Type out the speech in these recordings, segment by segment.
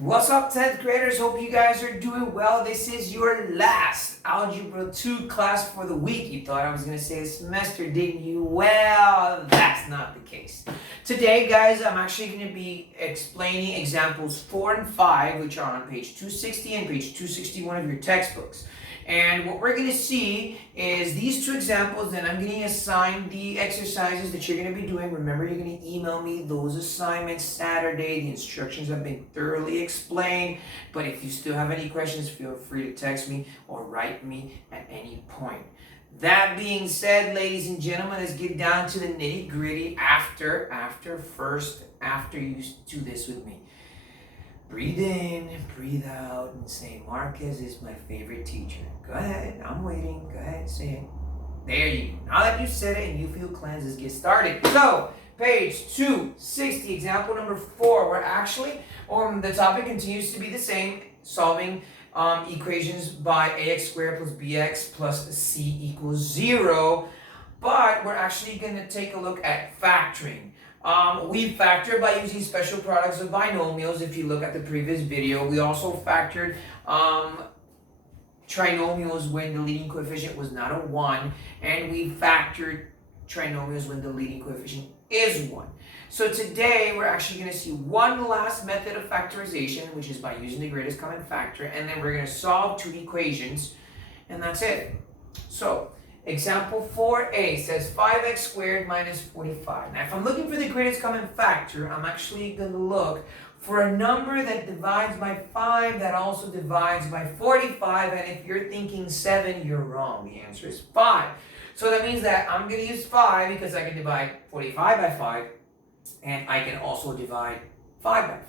What's up, 10th graders? Hope you guys are doing well. This is your last Algebra 2 class for the week. You thought I was going to say a semester, didn't you? Well, that's not the case. Today, guys, I'm actually going to be explaining examples 4 and 5, which are on page 260 and page 261 of your textbooks. And what we're going to see is these two examples, and I'm going to assign the exercises that you're going to be doing. Remember, you're going to email me those assignments Saturday. The instructions have been thoroughly explained. But if you still have any questions, feel free to text me or write me at any point. That being said, ladies and gentlemen, let's get down to the nitty gritty after you do this with me. Breathe in, breathe out, and say, Marquez is my favorite teacher. Go ahead, I'm waiting. Go ahead, say it. There you go. Now that you said it and you feel cleansed, let's get started. So, page 260, example number 4. We're actually, the topic continues to be the same, solving equations by ax squared plus bx plus c equals 0. But we're actually going to take a look at factoring. We factored by using special products of binomials. If you look at the previous video, we also factored trinomials when the leading coefficient was not a 1, and we factored trinomials when the leading coefficient is 1. So today we're actually going to see one last method of factorization, which is by using the greatest common factor, and then we're going to solve two equations, and that's it. So example 4a says 5x squared minus 45. Now, if I'm looking for the greatest common factor, I'm actually going to look for a number that divides by 5 that also divides by 45. And if you're thinking 7, you're wrong. The answer is 5. So that means that I'm going to use 5 because I can divide 45 by 5, and I can also divide 5 by 5.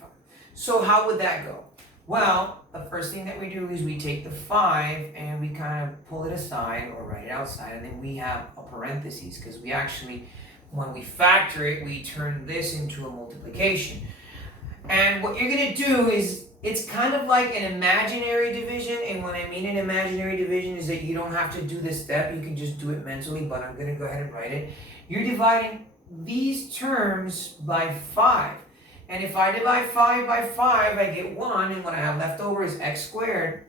So how would that go? Well, the first thing that we do is we take the 5 and we kind of pull it aside or write it outside, and then we have a parentheses because we actually, when we factor it, we turn this into a multiplication. And what you're going to do is, it's kind of like an imaginary division, and when I mean an imaginary division is that you don't have to do this step, you can just do it mentally, but I'm going to go ahead and write it. You're dividing these terms by 5. And if I divide 5 by 5, I get 1, and what I have left over is x squared.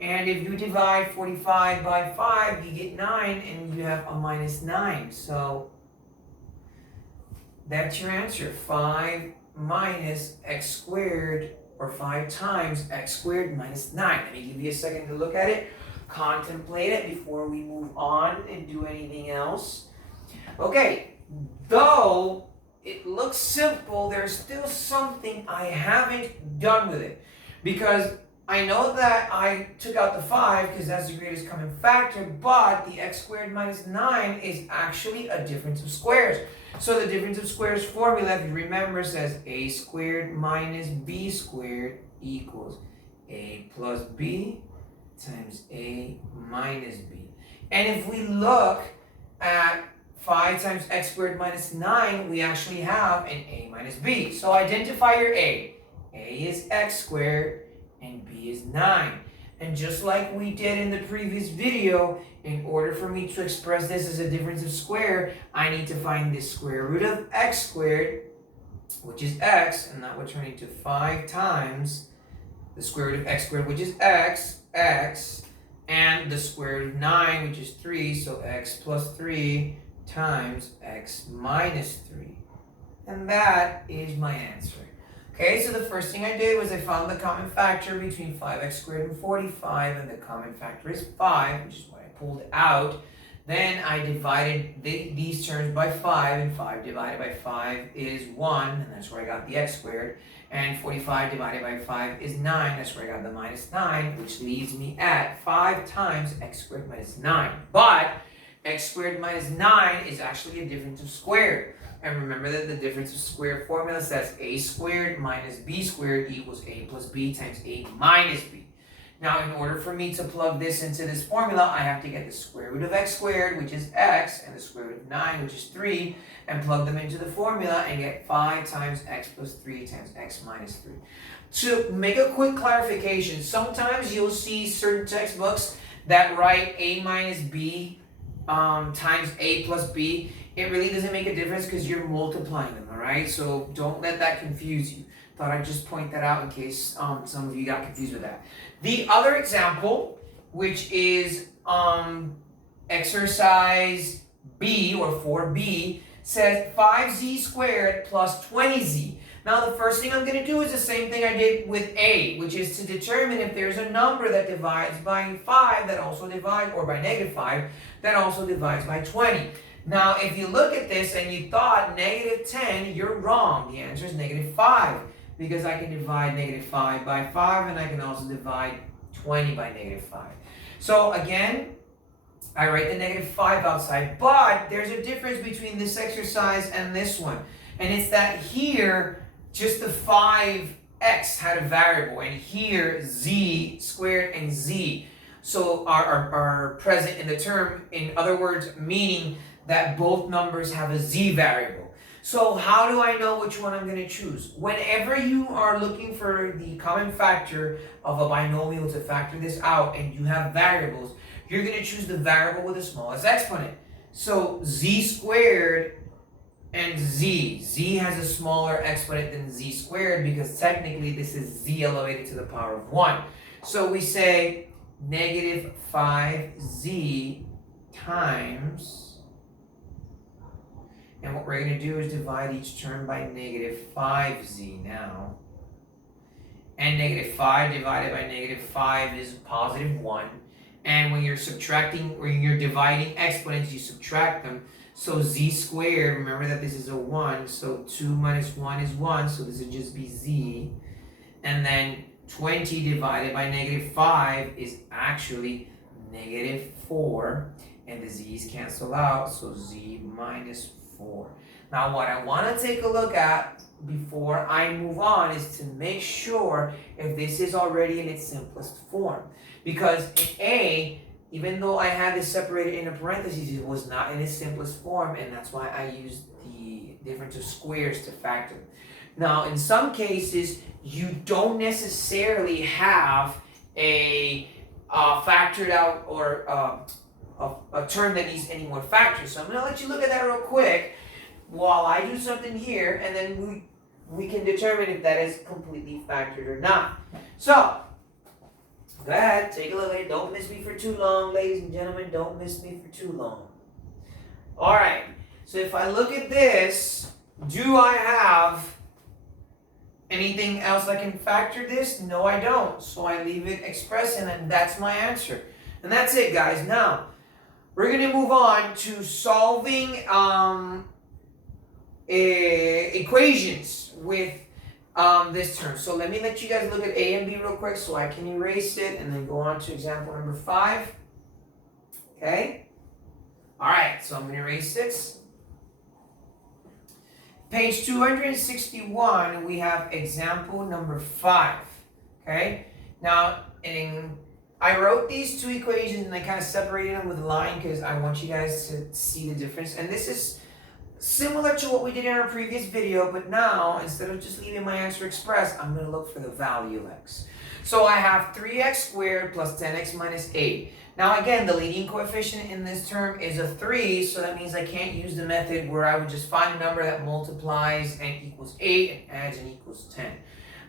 And if you divide 45 by 5, you get 9, and you have a minus 9. So that's your answer, 5 minus x squared, or 5 times x squared minus 9. Let me give you a second to look at it, contemplate it before we move on and do anything else. Okay, though it looks simple, there's still something I haven't done with it, because I know that I took out the 5 because that's the greatest common factor, but the x squared minus 9 is actually a difference of squares. So the difference of squares formula, if you remember, says a squared minus b squared equals a plus b times a minus b. And if we look at 5 times x squared minus 9, we actually have an a minus b. So identify your a. A is x squared and b is 9. And just like we did in the previous video, in order for me to express this as a difference of square, I need to find the square root of x squared, which is x, and that would turn into 5 times the square root of x squared, which is x, and the square root of 9, which is 3, so x plus 3 times x minus 3. And that is my answer. Okay, so the first thing I did was I found the common factor between 5x squared and 45, and the common factor is 5, which is what I pulled out. Then I divided these terms by 5, and 5 divided by 5 is 1, and that's where I got the x squared. And 45 divided by 5 is 9, that's where I got the minus 9, which leaves me at 5 times x squared minus 9. But x squared minus 9 is actually a difference of square. And remember that the difference of square formula says a squared minus b squared equals a plus b times a minus b. Now, in order for me to plug this into this formula, I have to get the square root of x squared, which is x, and the square root of 9, which is 3, and plug them into the formula and get 5 times x plus 3 times x minus 3. To make a quick clarification, sometimes you'll see certain textbooks that write a minus b times a plus b. It really doesn't make a difference because you're multiplying them, all right? So don't let that confuse you. Thought I'd just point that out in case some of you got confused with that. The other example, which is exercise B or 4B, says 5z squared plus 20z. Now the first thing I'm going to do is the same thing I did with A, which is to determine if there's a number that divides by 5 that also divides, or by negative 5, that also divides by 20. Now if you look at this and you thought negative 10, you're wrong. The answer is negative 5, because I can divide negative 5 by 5 and I can also divide 20 by negative 5. So again, I write the negative 5 outside, but there's a difference between this exercise and this one. And it's that here, just the 5x had a variable, and here z squared and z so are present in the term. In other words, meaning that both numbers have a z variable. So how do I know which one I'm going to choose? Whenever you are looking for the common factor of a binomial to factor this out and you have variables, you're going to choose the variable with the smallest exponent. So z squared and z has a smaller exponent than z squared, because technically this is z elevated to the power of 1. So we say negative 5z times, and what we're going to do is divide each term by negative 5z now. And negative 5 divided by negative 5 is positive 1. And when you're subtracting, or you're dividing exponents, you subtract them. So z squared, remember that this is a 1, so 2 minus 1 is 1, so this would just be z. And then 20 divided by negative 5 is actually negative 4. And the z's cancel out, so z minus 4. Now what I want to take a look at before I move on is to make sure if this is already in its simplest form. Because in A, even though I had this separated into parentheses, it was not in its simplest form, and that's why I used the difference of squares to factor. Now, in some cases, you don't necessarily have a factored out or a term that needs any more factors. So I'm going to let you look at that real quick while I do something here, and then we can determine if that is completely factored or not. So, go ahead, take a look at it. Don't miss me for too long, ladies and gentlemen. Don't miss me for too long. All right, so if I look at this, do I have anything else I can factor this? No, I don't. So I leave it express, and then that's my answer. And that's it, guys. Now, we're going to move on to solving equations with this term. So let me let you guys look at A and B real quick so I can erase it and then go on to example number 5. Okay? Alright, so I'm going to erase this. Page 261, we have example number 5. Okay? Now, I wrote these two equations and I kind of separated them with a line because I want you guys to see the difference. And this is similar to what we did in our previous video, but now, instead of just leaving my answer expressed, I'm going to look for the value of x. So I have 3x squared plus 10x minus 8. Now again, the leading coefficient in this term is a 3, so that means I can't use the method where I would just find a number that multiplies and equals 8 and adds and equals 10.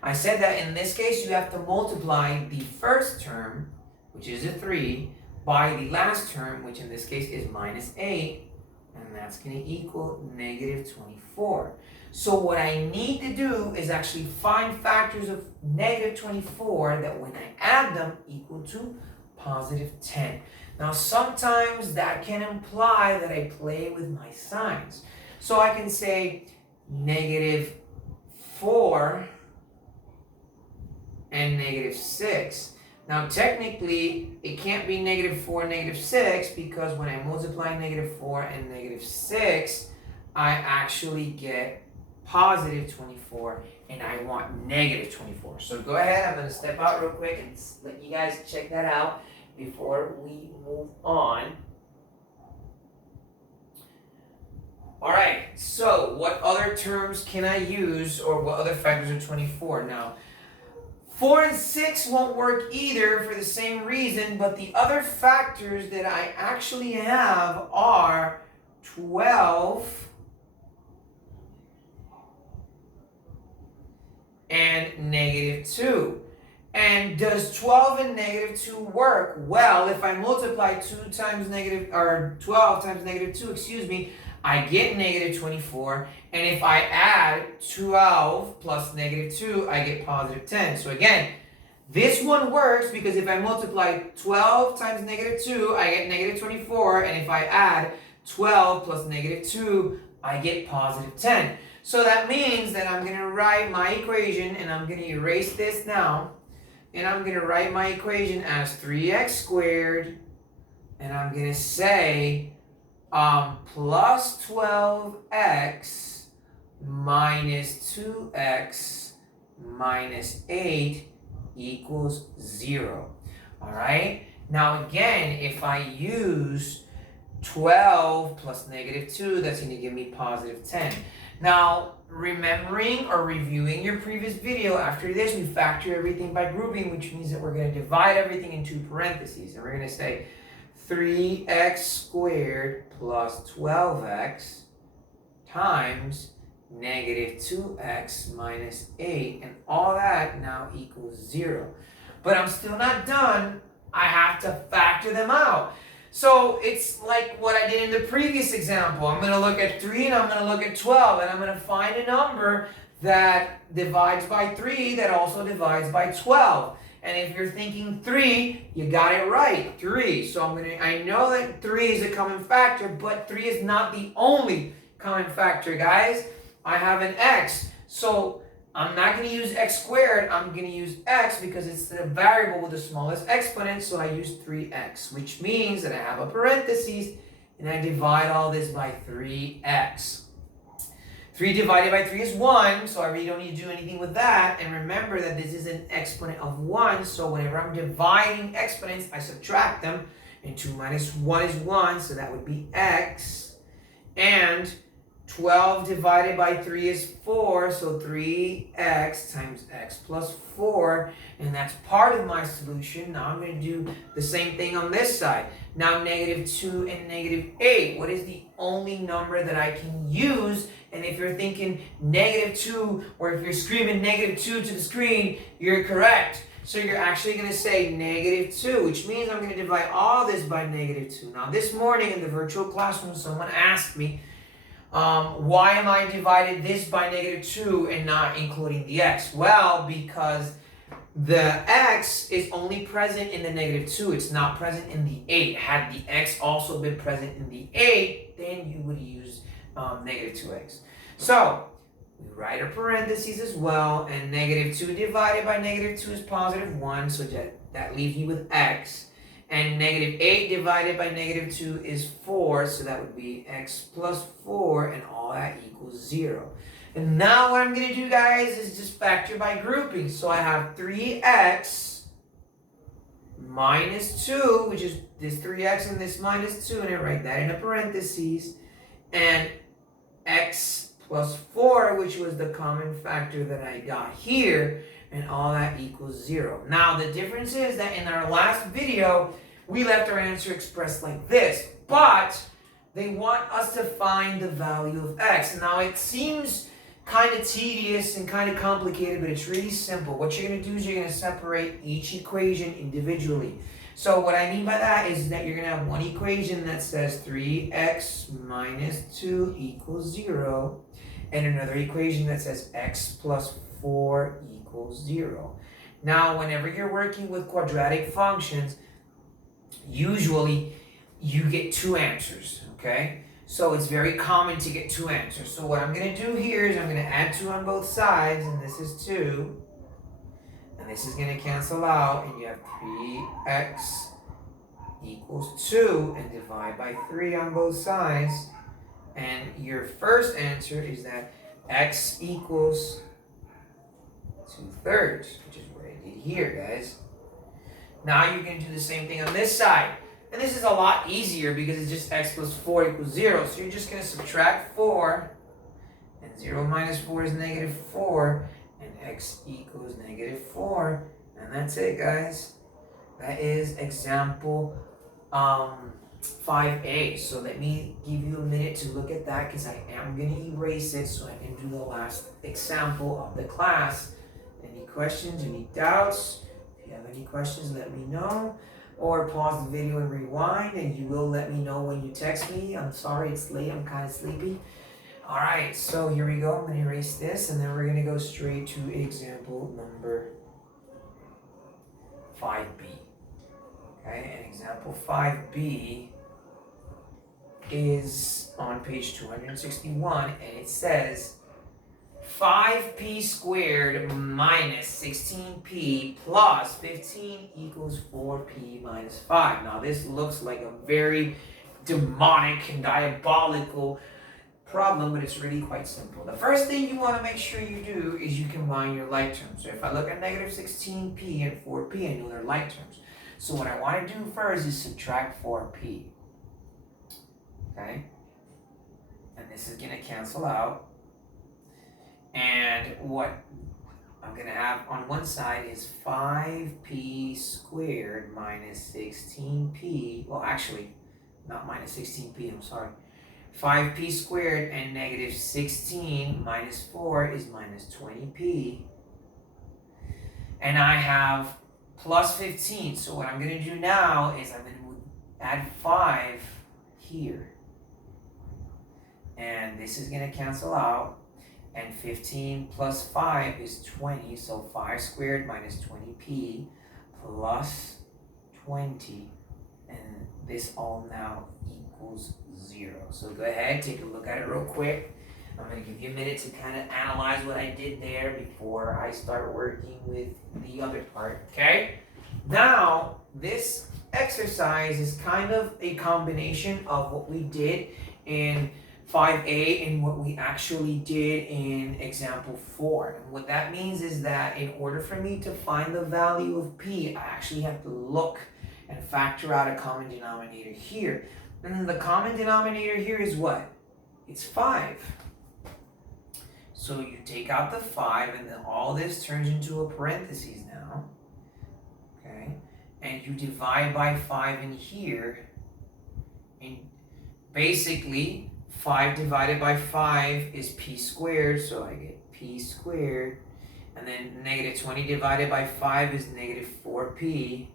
I said that in this case, you have to multiply the first term, which is a 3, by the last term, which in this case is minus 8. And that's going to equal negative 24. So what I need to do is actually find factors of negative 24 that when I add them equal to positive 10. Now sometimes that can imply that I play with my signs. So I can say negative 4 and negative 6. Now technically, it can't be negative 4 and negative 6 because when I multiply negative 4 and negative 6, I actually get positive 24 and I want negative 24. So go ahead, I'm going to step out real quick and let you guys check that out before we move on. Alright, so what other terms can I use, or what other factors are 24? Now, 4 and 6 won't work either for the same reason, but the other factors that I actually have are 12 and negative 2. And does 12 and negative 2 work? Well, if I multiply 2 times negative, or 12 times negative 2, excuse me, I get negative 24. And if I add 12 plus negative 2, I get positive 10. So again, this one works because if I multiply 12 times negative 2, I get negative 24. And if I add 12 plus negative 2, I get positive 10. So that means that I'm going to write my equation, and I'm going to erase this now. And I'm going to write my equation as 3x squared. And I'm going to say plus 12x minus 2x minus 8 equals 0. All right? Now again, if I use 12 plus negative 2, that's going to give me positive 10. Now, remembering or reviewing your previous video, after this we factor everything by grouping, which means that we're going to divide everything into parentheses. And we're going to say 3x squared plus 12x times negative 2x minus 8. And all that now equals 0. But I'm still not done. I have to factor them out. So it's like what I did in the previous example. I'm going to look at 3 and I'm going to look at 12. And I'm going to find a number that divides by 3 that also divides by 12. And if you're thinking 3, you got it right, 3. So I know that 3 is a common factor, but 3 is not the only common factor, guys. I have an x. So I'm not going to use x squared. I'm going to use x because it's the variable with the smallest exponent. So I use 3x, which means that I have a parentheses and I divide all this by 3x. 3 divided by 3 is 1, so I really don't need to do anything with that. And remember that this is an exponent of 1, so whenever I'm dividing exponents, I subtract them. And 2 minus 1 is 1, so that would be x. And 12 divided by 3 is 4, so 3x times x plus 4, and that's part of my solution. Now I'm going to do the same thing on this side. Now negative 2 and negative 8, what is the only number that I can use? And if you're thinking negative 2, or if you're screaming negative 2 to the screen, you're correct. So you're actually going to say negative 2, which means I'm going to divide all this by negative 2. Now this morning in the virtual classroom, someone asked me, why am I divided this by negative 2 and not including the x? Well, because the x is only present in the negative 2. It's not present in the 8. Had the x also been present in the 8, then you would use negative 2x. So we write a parentheses as well, and negative 2 divided by negative 2 is positive 1, so that leaves you with x. And negative 8 divided by negative 2 is 4, so that would be x plus 4, and all that equals 0. And now what I'm going to do, guys, is just factor by grouping. So I have 3x minus 2, which is this 3x and this minus 2, and I write that in a parentheses. And x plus 4, which was the common factor that I got here, and all that equals 0. Now, the difference is that in our last video, we left our answer expressed like this, but they want us to find the value of x. Now, it seems kind of tedious and kind of complicated, but it's really simple. What you're going to do is you're going to separate each equation individually. So what I mean by that is that you're going to have one equation that says 3x minus 2 equals 0, and another equation that says x plus 4 equals 0. Now, whenever you're working with quadratic functions, usually you get two answers, okay? So it's very common to get two answers. So what I'm going to do here is I'm going to add 2 on both sides, and this is 2. And this is going to cancel out, and you have 3x equals 2, and divide by 3 on both sides. And your first answer is that x equals 2/3, which is what I did here, guys. Now you're going to do the same thing on this side. And this is a lot easier because it's just x plus 4 equals 0. So you're just going to subtract 4, and 0 minus 4 is negative 4, and x equals negative 4. And that's it, guys. That is example 5a. So let me give you a minute to look at that because I am going to erase it so I can do the last example of the class. Any questions, any doubts? If you have any questions, let me know. Or pause the video and rewind, and you will let me know when you text me. I'm sorry it's late, I'm kind of sleepy. Alright, so here we go. I'm going to erase this, and then we're going to go straight to example number 5b. Okay, and example 5b is on page 261, and it says 5p squared minus 16p plus 15 equals 4p minus 5. Now this looks like a very demonic and diabolical problem, but it's really quite simple. The first thing you want to make sure you do is you combine your like terms. So if I look at negative 16p and 4p, I know they're like terms. So what I want to do first is subtract 4p. Okay? And this is going to cancel out. And what I'm going to have on one side is 5p squared minus 16p. Well, actually, not minus 16p, I'm sorry. 5p squared and negative 16 minus 4 is minus 20p. And I have plus 15. So what I'm going to do now is I'm going to add 5 here. And this is going to cancel out. And 15 plus 5 is 20. So 5 squared minus 20p plus 20. And this all now equals 0. So go ahead, take a look at it real quick. I'm going to give you a minute to kind of analyze what I did there before I start working with the other part, okay? Now, this exercise is kind of a combination of what we did in 5a and what we actually did in example 4. And what that means is that in order for me to find the value of p, I actually have to look and factor out a common denominator here. And then the common denominator here is what? It's 5. So you take out the 5, and then all this turns into a parentheses now. Okay? And you divide by 5 in here. And basically, 5 divided by 5 is p squared, so I get p squared. And then negative 20 divided by 5 is negative 4p.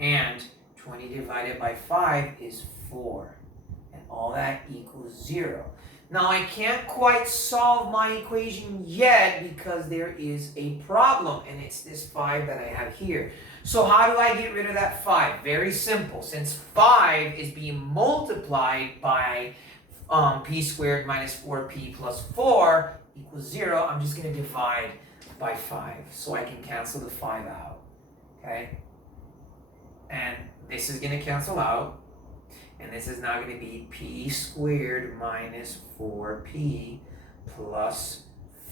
And 20 divided by 5 is 4. And all that equals 0. Now I can't quite solve my equation yet because there is a problem, and it's this 5 that I have here. So how do I get rid of that 5? Very simple. Since 5 is being multiplied by p squared minus 4p plus 4 equals 0, I'm just going to divide by 5. So I can cancel the 5 out. Okay? And this is going to cancel out. And this is now going to be p squared minus 4p plus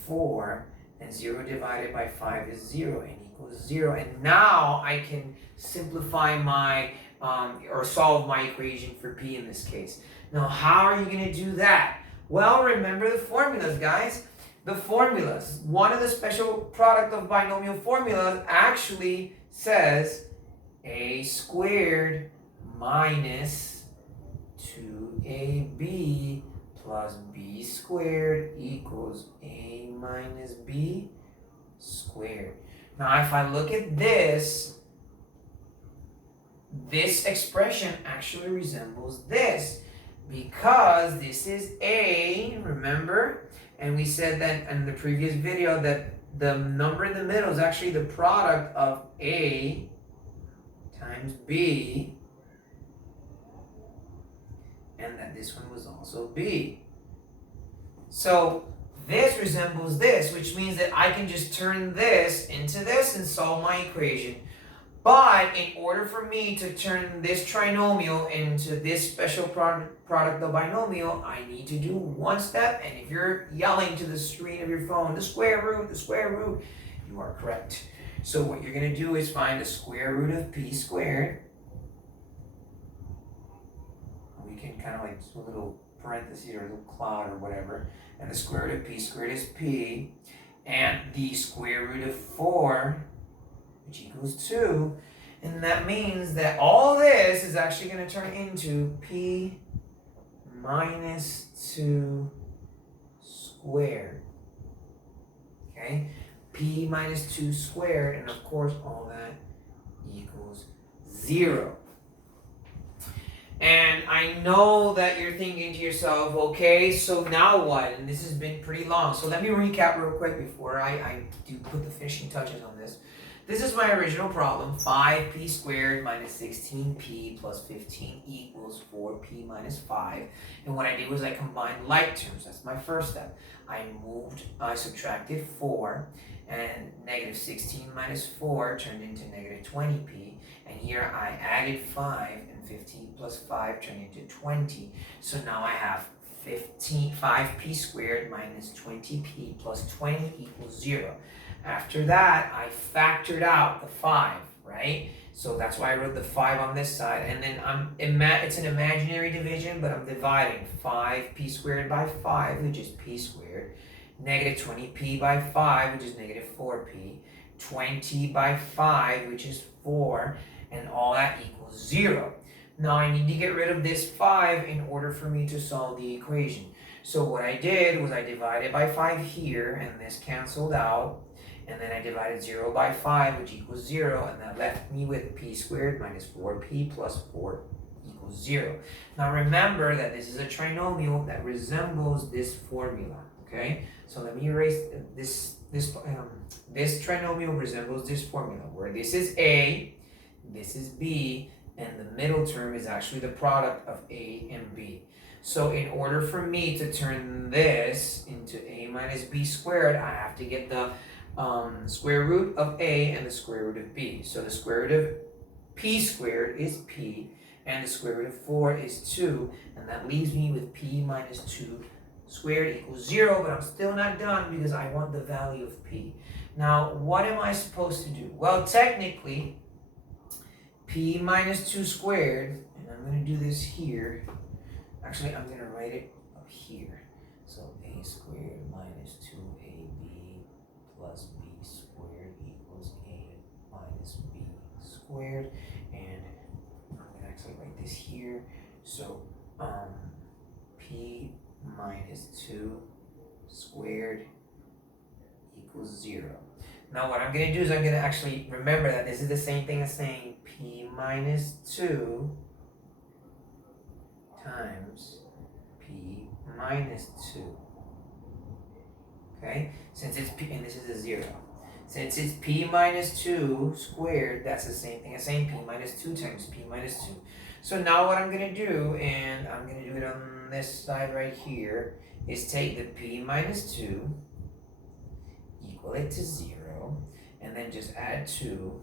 4. And 0 divided by 5 is 0 and equals 0. And now I can simplify my, or solve my equation for p in this case. Now, how are you going to do that? Well, remember the formulas, guys. The formulas. One of the special product of binomial formulas actually says a squared minus 2ab plus b squared equals a minus b squared. Now, if I look at this expression actually resembles this because this is a, remember? And we said that in the previous video that the number in the middle is actually the product of a times b, and that this one was also b. So this resembles this, which means that I can just turn this into this and solve my equation. But in order for me to turn this trinomial into this special product of binomial, I need to do one step. And if you're yelling to the screen of your phone, the square root, you are correct. So what you're going to do is find the square root of p squared. We can kind of like do a little parenthesis or a little cloud or whatever. And the square root of p squared is p. And the square root of 4, which equals 2. And that means that all this is actually going to turn into p minus 2 squared. Okay? p minus 2 squared, and of course all that equals 0. And I know that you're thinking to yourself, okay, so now what? And this has been pretty long. So let me recap real quick before I do put the finishing touches on this. This is my original problem, 5p squared minus 16p plus 15 equals 4p minus 5. And what I did was I combined like terms. That's my first step. I subtracted 4, and negative 16 minus 4 turned into negative 20p. And here I added 5, and 15 plus 5 turned into 20. So now I have 5p squared minus 20p plus 20 equals 0. After that, I factored out the 5, right? So that's why I wrote the 5 on this side. And then it's an imaginary division, but I'm dividing 5p squared by 5, which is p squared, negative 20p by 5, which is negative 4p, 20 by 5, which is 4, and all that equals 0. Now I need to get rid of this 5 in order for me to solve the equation. So what I did was I divided by 5 here, and this canceled out. And then I divided 0 by 5, which equals 0, and that left me with p squared minus 4p plus 4 equals 0. Now remember that this is a trinomial that resembles this formula, okay? So let me erase this trinomial resembles this formula, where this is a, this is b, and the middle term is actually the product of a and b. So in order for me to turn this into a minus b squared, I have to get the square root of a and the square root of b. So the square root of p squared is p, and the square root of 4 is 2, and that leaves me with p minus 2 squared equals 0, but I'm still not done because I want the value of p. Now, what am I supposed to do? Well, technically, p minus 2 squared, and I'm going to do this here. Actually, I'm going to write it up here. So a squared minus 2ab plus b squared equals a minus b squared, and I'm going to actually write this here. So p minus 2 squared equals 0. Now what I'm going to do is I'm going to actually remember that this is the same thing as saying p minus 2 times p minus 2. Okay, since it's p, and this is a 0. Since it's p minus 2 squared, that's the same thing as saying p minus 2 times p minus 2. So now what I'm going to do, and I'm going to do it on this side right here, is take the p minus 2, equal it to 0, and then just add 2,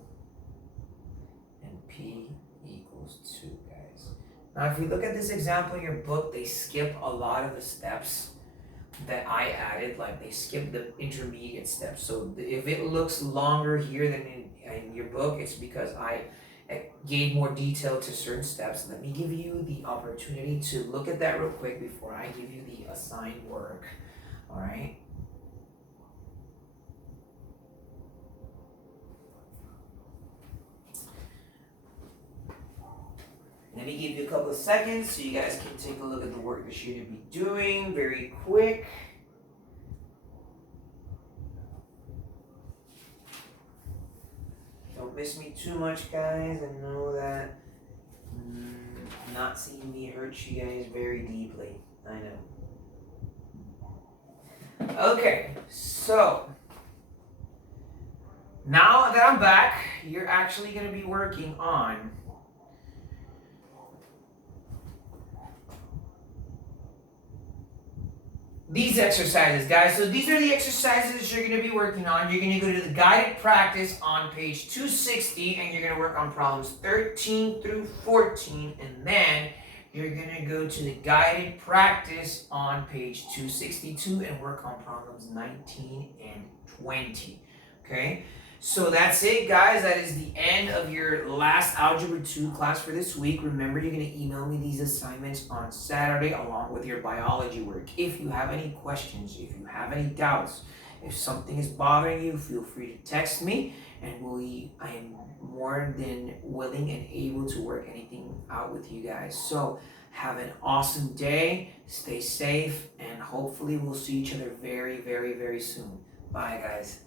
and p equals 2, guys. Now if you look at this example in your book, they skip a lot of the steps that I added, like they skipped the intermediate steps. So if it looks longer here than in your book, it's because I gave more detail to certain steps. Let me give you the opportunity to look at that real quick before I give you the assigned work. All right. Let me give you a couple of seconds so you guys can take a look at the work that you're going to be doing very quick. Don't miss me too much, guys. I know that not seeing me hurts you guys very deeply. I know. Okay, so now that I'm back, you're actually going to be working on these exercises, guys. So these are the exercises that you're going to be working on. You're going to go to the guided practice on page 260, and you're going to work on problems 13 through 14, and then you're going to go to the guided practice on page 262 and work on problems 19 and 20. Okay? So that's it, guys. That is the end of your last Algebra 2 class for this week. Remember, you're going to email me these assignments on Saturday along with your biology work. If you have any questions, if you have any doubts, if something is bothering you, feel free to text me, and I am more than willing and able to work anything out with you guys. So have an awesome day. Stay safe, and hopefully we'll see each other very, very, very soon. Bye, guys.